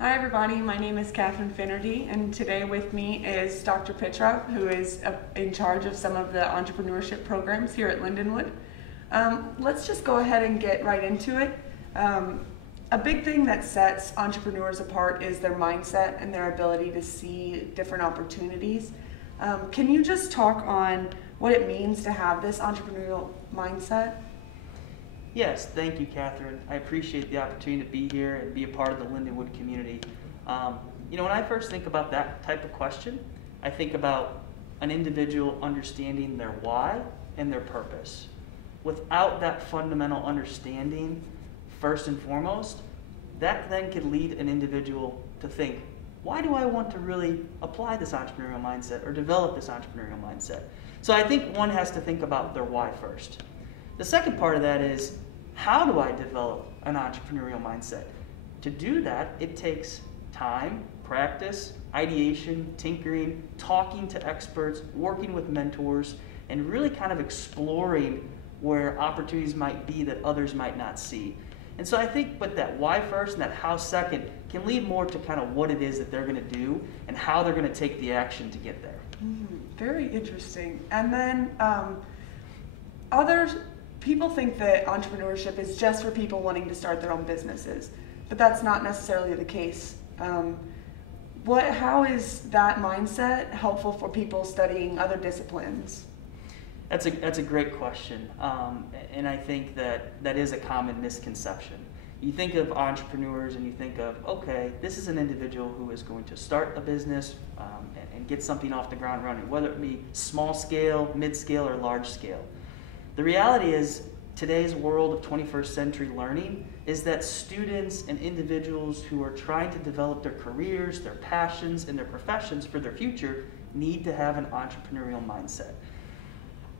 Hi everybody, my name is Catherine Finnerty, and today with me is Dr. Pittroff, who is in charge of some of the entrepreneurship programs here at Lindenwood. Let's just go ahead and get right into it. A big thing that sets entrepreneurs apart is their mindset and their ability to see different opportunities. Can you just talk on what it means to have this entrepreneurial mindset? Yes, thank you, Catherine. I appreciate the opportunity to be here and be a part of the Lindenwood community. When I first think about that type of question, I think about an individual understanding their why and their purpose. Without that fundamental understanding, first and foremost, that then could lead an individual to think, why do I want to really apply this entrepreneurial mindset or develop this entrepreneurial mindset? So I think one has to think about their why first. The second part of that is, how do I develop an entrepreneurial mindset? To do that, it takes time, practice, ideation, tinkering, talking to experts, working with mentors, and really kind of exploring where opportunities might be that others might not see. And so I think with that why first and that how second can lead more to kind of what it is that they're going to do and how they're going to take the action to get there. Very interesting. And then people think that entrepreneurship is just for people wanting to start their own businesses, but that's not necessarily the case. How is that mindset helpful for people studying other disciplines? That's a great question, and I think that is a common misconception. You think of entrepreneurs and you think of, okay, this is an individual who is going to start a business and get something off the ground running, whether it be small scale, mid scale, or large scale. The reality is, today's world of 21st century learning is that students and individuals who are trying to develop their careers, their passions, and their professions for their future need to have an entrepreneurial mindset.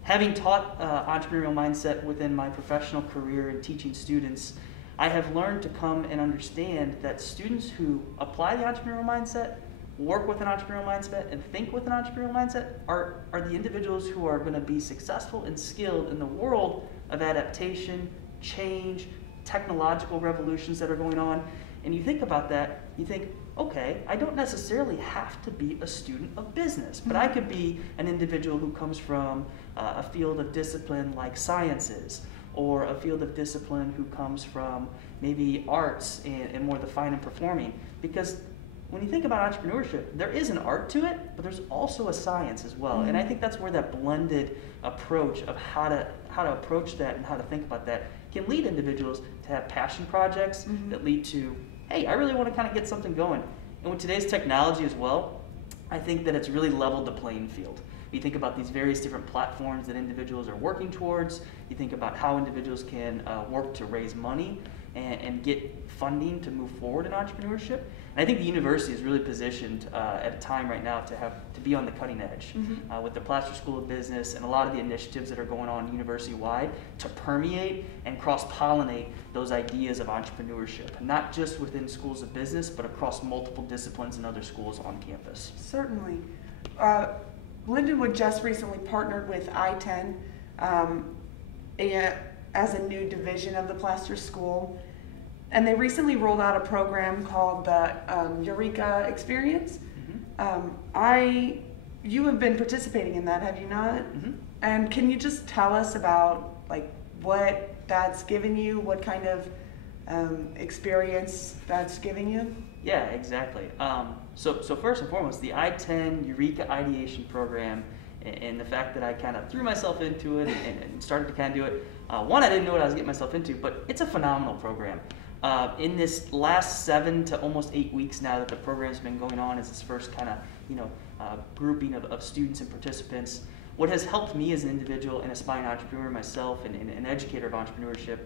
Having taught entrepreneurial mindset within my professional career and teaching students, I have learned to come and understand that students who apply the entrepreneurial mindset, work with an entrepreneurial mindset, and think with an entrepreneurial mindset are the individuals who are going to be successful and skilled in the world of adaptation, change, technological revolutions that are going on. And you think about that, you think, okay, I don't necessarily have to be a student of business, but I could be an individual who comes from a field of discipline like sciences, or a field of discipline who comes from maybe arts and more the fine and performing. Because when you think about entrepreneurship, there is an art to it, but there's also a science as well. And I think that's where that blended approach of how to approach that and how to think about that can lead individuals to have passion projects that lead to, hey, I really want to kind of get something going. And with today's technology as well, I think that it's really leveled the playing field. You think about these various different platforms that individuals are working towards. You think about how individuals can work to raise money and get funding to move forward in entrepreneurship. And I think the university is really positioned at a time right now to be on the cutting edge with the Plaster School of Business and a lot of the initiatives that are going on university-wide to permeate and cross-pollinate those ideas of entrepreneurship, not just within schools of business, but across multiple disciplines and other schools on campus. Certainly. Lindenwood just recently partnered with I-10 as a new division of the Plaster School. And they recently rolled out a program called the Eureka experience. You have been participating in that, have you not? And can you just tell us about what that's given you, what kind of experience that's giving you? Yeah, exactly. So first and foremost, the I-10 Eureka Ideation program and the fact that I kind of threw myself into it and started to kind of do it. One, I didn't know what I was getting myself into, but it's a phenomenal program. In this last 7 to almost 8 weeks now that the program's been going on as its first kind of grouping of students and participants, what has helped me as an individual and aspiring entrepreneur myself and an educator of entrepreneurship,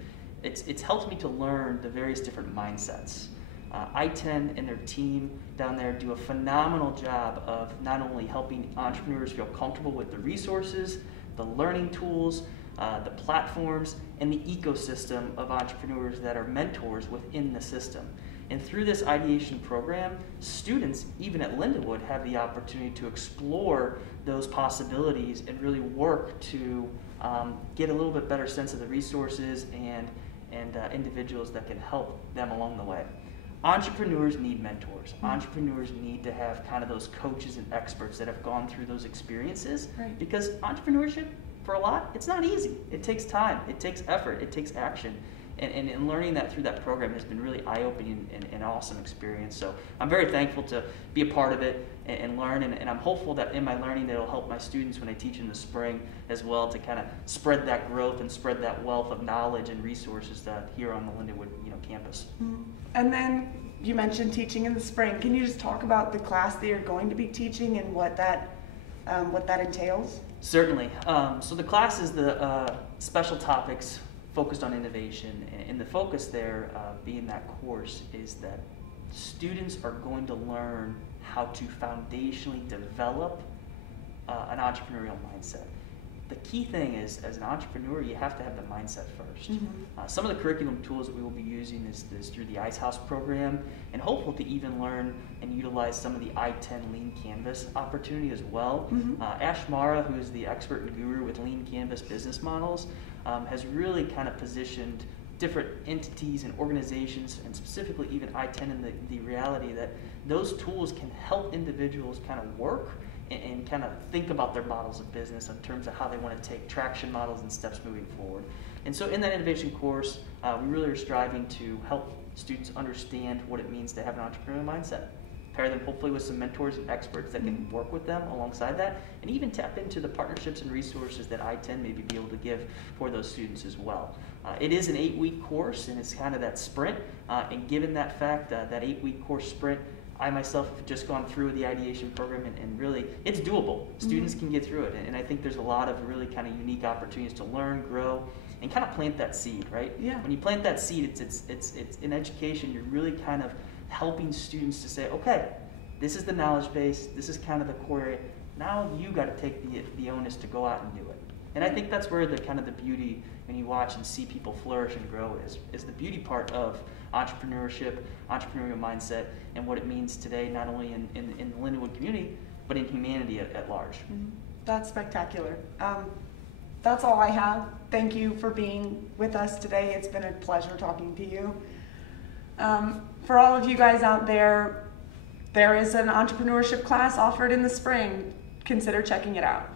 it's helped me to learn the various different mindsets. I-10 and their team down there do a phenomenal job of not only helping entrepreneurs feel comfortable with the resources, the learning tools, the platforms, and the ecosystem of entrepreneurs that are mentors within the system. And through this ideation program, students, even at Lindenwood, have the opportunity to explore those possibilities and really work to get a little bit better sense of the resources and individuals that can help them along the way. entrepreneurs need mentors. Entrepreneurs need to have kind of those coaches and experts that have gone through those experiences. Right. Because entrepreneurship, for a lot, it's not easy. It takes time, it takes effort, it takes action. And learning that through that program has been really eye-opening and an awesome experience. So I'm very thankful to be a part of it and learn, and I'm hopeful that in my learning that it'll help my students when I teach in the spring as well to kind of spread that growth and spread that wealth of knowledge and resources that here on the Lindenwood campus. And then you mentioned teaching in the spring. Can you just talk about the class that you're going to be teaching and what that entails? Certainly. So the class is the special topics focused on innovation, and the focus there being that course is that students are going to learn how to foundationally develop an entrepreneurial mindset. The key thing is, as an entrepreneur, you have to have the mindset first. Some of the curriculum tools that we will be using is through the Ice House program, and hopeful to even learn and utilize some of the I-10 Lean Canvas opportunity as well. Ash Mara, who is the expert and guru with Lean Canvas business models, has really kind of positioned different entities and organizations, and specifically even I-10 in the reality that those tools can help individuals kind of work and kind of think about their models of business in terms of how they want to take traction models and steps moving forward. And so in that innovation course, we really are striving to help students understand what it means to have an entrepreneurial mindset, pair them hopefully with some mentors and experts that can work with them alongside that, and even tap into the partnerships and resources that I-10 may be able to give for those students as well. It is an 8-week course, and it's kind of that sprint, and given that fact, that 8-week course sprint, I myself have just gone through the Ideation program, and really, it's doable. Students can get through it, and I think there's a lot of really kind of unique opportunities to learn, grow, and kind of plant that seed, right? Yeah. When you plant that seed, it's in education, you're really kind of helping students to say, okay, this is the knowledge base, this is kind of the core area, now you got to take the onus to go out and do it. And I think that's where the kind of the beauty, when you watch and see people flourish and grow, is the beauty part of entrepreneurship, entrepreneurial mindset, and what it means today, not only in the Lindenwood community, but in humanity at large. That's spectacular. That's all I have. Thank you for being with us today. It's been a pleasure talking to you. For all of you guys out there, there is an entrepreneurship class offered in the spring. Consider checking it out.